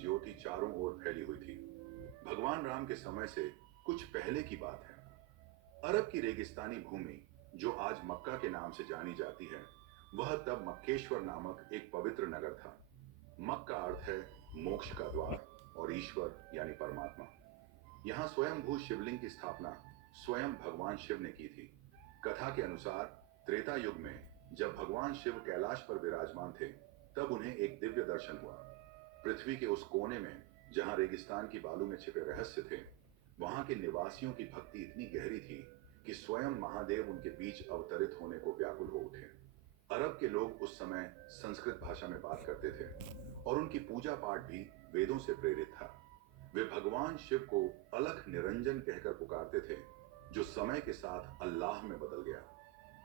ज्योति चारों ओर फैली हुई थी। भगवान राम के समय से कुछ पहले की बात है। अरब की रेगिस्तानी भूमि, जो आज मक्का के नाम से जानी जाती है, वह तब मक्केश्वर नामक एक पवित्र नगर था। मक का अर्थ है मोक्ष का द्वार और ईश्वर यानी परमात्मा। यहाँ स्वयंभू शिवलिंग की स्थापना स्वयं भगवान शिव ने की थी। कथा के अनुसार त्रेता युग में जब भगवान शिव कैलाश पर विराजमान थे, तब उन्हें एक दिव्य दर्शन हुआ। पृथ्वी के उस कोने में जहां रेगिस्तान की बालू में छिपे रहस्य थे, वहां के निवासियों की भक्ति इतनी गहरी थी कि स्वयं महादेव उनके बीच अवतरित होने को व्याकुल हो उठे। अरब के लोग उस समय संस्कृत भाषा में बात करते थे और उनकी पूजा पाठ भी वेदों से प्रेरित था। वे भगवान शिव को अलख निरंजन कहकर पुकारते थे, जो समय के साथ अल्लाह में बदल गया।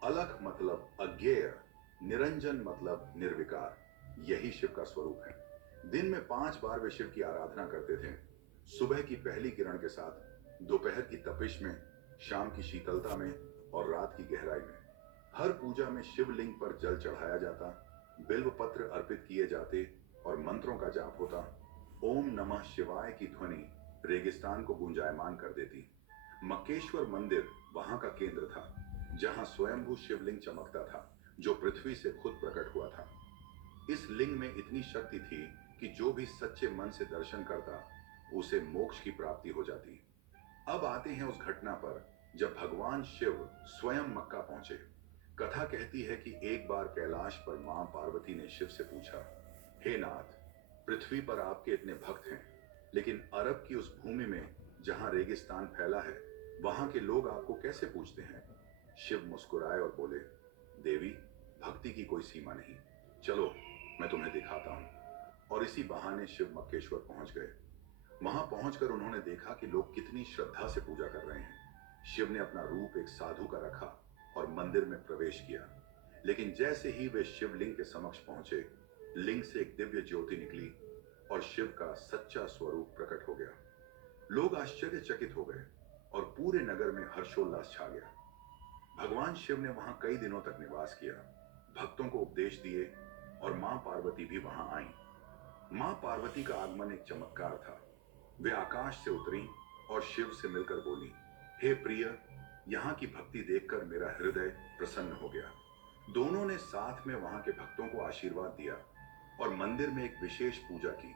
अलख मतलब अज्ञेय, निरंजन मतलब निर्विकार। यही शिव का स्वरूप है। दिन में 5 बार वे शिव की आराधना करते थे। सुबह की पहली किरण के साथ, दोपहर की तपिश में, शाम की शीतलता में और रात की गहराई में। हर पूजा में शिवलिंग पर जल चढ़ाया जाता, बिल्व पत्र अर्पित किए जाते और मंत्रों का जाप होता। ओम नमः शिवाय की ध्वनि रेगिस्तान को गुंजायमान कर देती। मक्केश्वर मंदिर वहां का केंद्र था, जहां स्वयंभू शिवलिंग चमकता था, जो पृथ्वी से खुद प्रकट हुआ था। इस लिंग में इतनी शक्ति थी कि जो भी सच्चे मन से दर्शन करता, उसे मोक्ष की प्राप्ति हो जाती। अब आते हैं उस घटना पर जब भगवान शिव स्वयं मक्का पहुंचे। कथा कहती है कि एक बार कैलाश पर मां पार्वती ने शिव से पूछा, हे नाथ, पृथ्वी पर आपके इतने भक्त हैं, लेकिन अरब की उस भूमि में जहां रेगिस्तान फैला है, वहां के लोग आपको कैसे पूजते हैं? शिव मुस्कुराए और बोले, देवी, भक्ति की कोई सीमा नहीं, चलो मैं तुम्हें दिखाता हूं। और इसी बहाने शिव मक्केश्वर पहुंच गए। वहां पहुंचकर उन्होंने देखा कि लोग कितनी श्रद्धा से पूजा कर रहे हैं। शिव ने अपना रूप एक साधु का रखा और मंदिर में प्रवेश किया। लेकिन जैसे ही वे शिवलिंग के समक्ष पहुंचे, लिंग से एक दिव्य ज्योति निकली और शिव का सच्चा स्वरूप प्रकट हो गया। लोग आश्चर्यचकित हो गए और पूरे नगर में हर्षोल्लास छा गया। भगवान शिव ने वहां कई दिनों तक निवास किया, भक्तों को उपदेश दिए और मां पार्वती भी वहां आई। मां पार्वती का आगमन एक चमत्कार था। वे आकाश से उतरी और शिव से मिलकर बोली, हे प्रिय, यहाँ की भक्ति देखकर मेरा हृदय प्रसन्न हो गया। दोनों ने साथ में वहां के भक्तों को आशीर्वाद दिया और मंदिर में एक विशेष पूजा की,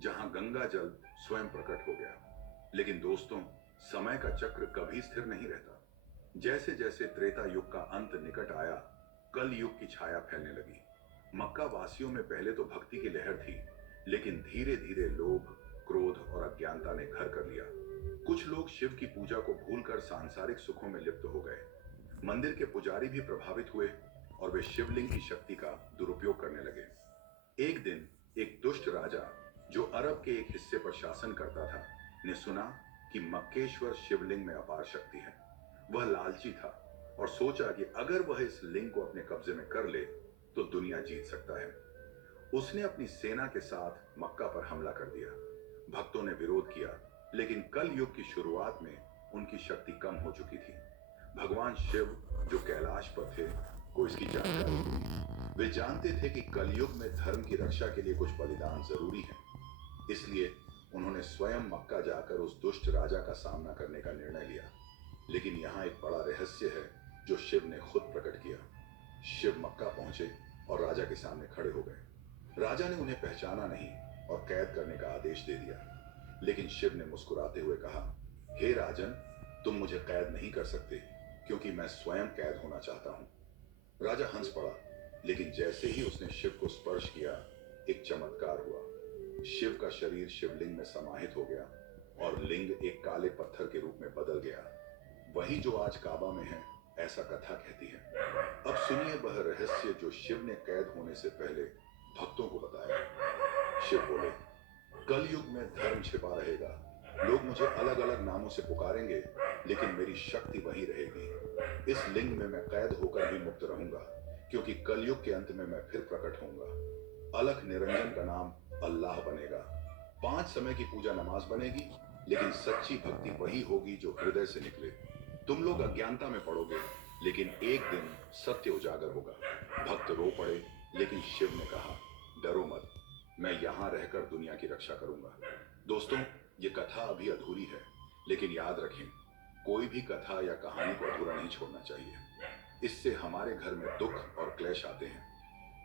जहां गंगा जल स्वयं प्रकट हो गया। लेकिन दोस्तों, समय का चक्र कभी स्थिर नहीं रहता। जैसे जैसे त्रेता युग का अंत निकट आया, कल युग की छाया फैलने लगी। मक्का वासियों में पहले तो भक्ति की लहर थी, लेकिन धीरे धीरे लोभ, क्रोध और अज्ञानता ने घर कर लिया। कुछ लोग शिव की पूजा को भूलकर सांसारिक सुखों में लिप्त हो गए। मंदिर के पुजारी भी प्रभावित हुए और वे शिवलिंग की शक्ति का दुरुपयोग करने लगे। एक दिन एक दुष्ट राजा, जो अरब के एक हिस्से पर शासन करता था, ने सुना कि मक्केश्वर शिवलिंग में अपार शक्ति है। वह लालची था और सोचा कि अगर वह इस लिंग को अपने कब्जे में कर ले तो दुनिया जीत सकता है। उसने अपनी सेना के साथ मक्का पर हमला कर दिया। भक्तों ने विरोध किया, लेकिन कल युग की शुरुआत में उनकी शक्ति कम हो चुकी थी। भगवान शिव, जो कैलाश पर थे, को इसकी जानकारी थी। वे जानते थे कि कलयुग में धर्म की रक्षा के लिए कुछ बलिदान जरूरी है। इसलिए उन्होंने स्वयं मक्का जाकर उस दुष्ट राजा का सामना करने का निर्णय लिया। लेकिन यहाँ एक बड़ा रहस्य है जो शिव ने खुद प्रकट किया। शिव मक्का पहुंचे और राजा के सामने खड़े हो गए। राजा ने उन्हें पहचाना नहीं और कैद करने का आदेश दे दिया। लेकिन शिव ने मुस्कुराते हुए कहा, हे राजन, तुम मुझे कैद नहीं कर सकते, क्योंकि मैं स्वयं कैद होना चाहता हूं। राजा हंस पड़ा, लेकिन जैसे ही उसने शिव को स्पर्श किया, एक चमत्कार हुआ। शिव का शरीर शिवलिंग में समाहित हो गया और लिंग एक काले पत्थर के रूप में बदल गया, वही जो आज काबा में है, ऐसा कथा कहती है। अब सुनिए वह रहस्य जो शिव ने कैद होने से पहले भक्तों को बताया। शिव बोले, कल युग में धर्म छिपा रहेगा। लोग मुझे अलग अलग नामों से पुकारेंगे, लेकिन मेरी शक्ति वही रहेगी। इस लिंग में मैं कैद होकर भी मुक्त रहूंगा, क्योंकि कलयुग के अंत में मैं फिर प्रकट होऊंगा। अलख निरंजन का नाम अल्लाह बनेगा। 5 समय की पूजा नमाज बनेगी, लेकिन सच्ची भक्ति वही होगी जो हृदय से निकले। तुम लोग अज्ञानता में पड़ोगे, लेकिन एक दिन सत्य उजागर होगा। भक्त रो पड़े, लेकिन शिव ने कहा, डरो मत, मैं यहां रहकर दुनिया की रक्षा करूंगा। दोस्तों, ये कथा अभी अधूरी है, लेकिन याद रखें, कोई भी कथा या कहानी को अधूरा नहीं छोड़ना चाहिए। इससे हमारे घर में दुख और क्लेश आते हैं।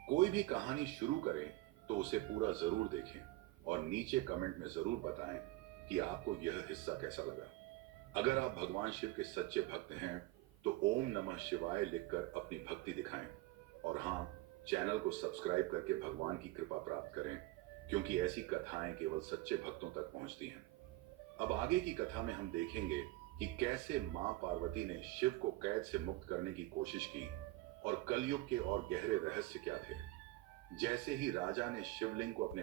कोई भी कहानी शुरू करें तो उसे पूरा जरूर देखें और नीचे कमेंट में जरूर बताएं कि आपको यह हिस्सा कैसा लगा। अगर आप भगवान शिव के सच्चे भक्त हैं तो ओम नमः शिवाय लिखकर अपनी भक्ति दिखाएं। और हाँ, चैनल को सब्सक्राइब करके भगवान की कृपा प्राप्त करें, क्योंकि ऐसी कथाएं केवल सच्चे भक्तों तक पहुंचती हैं। अब आगे की कथा में हम देखेंगे कि कैसे मां पार्वती ने शिव को कैद से मुक्त करने की कोशिश की और कलयुग के और गहरे रहस्य क्या थे। जैसे ही राजा ने शिवलिंग को अपने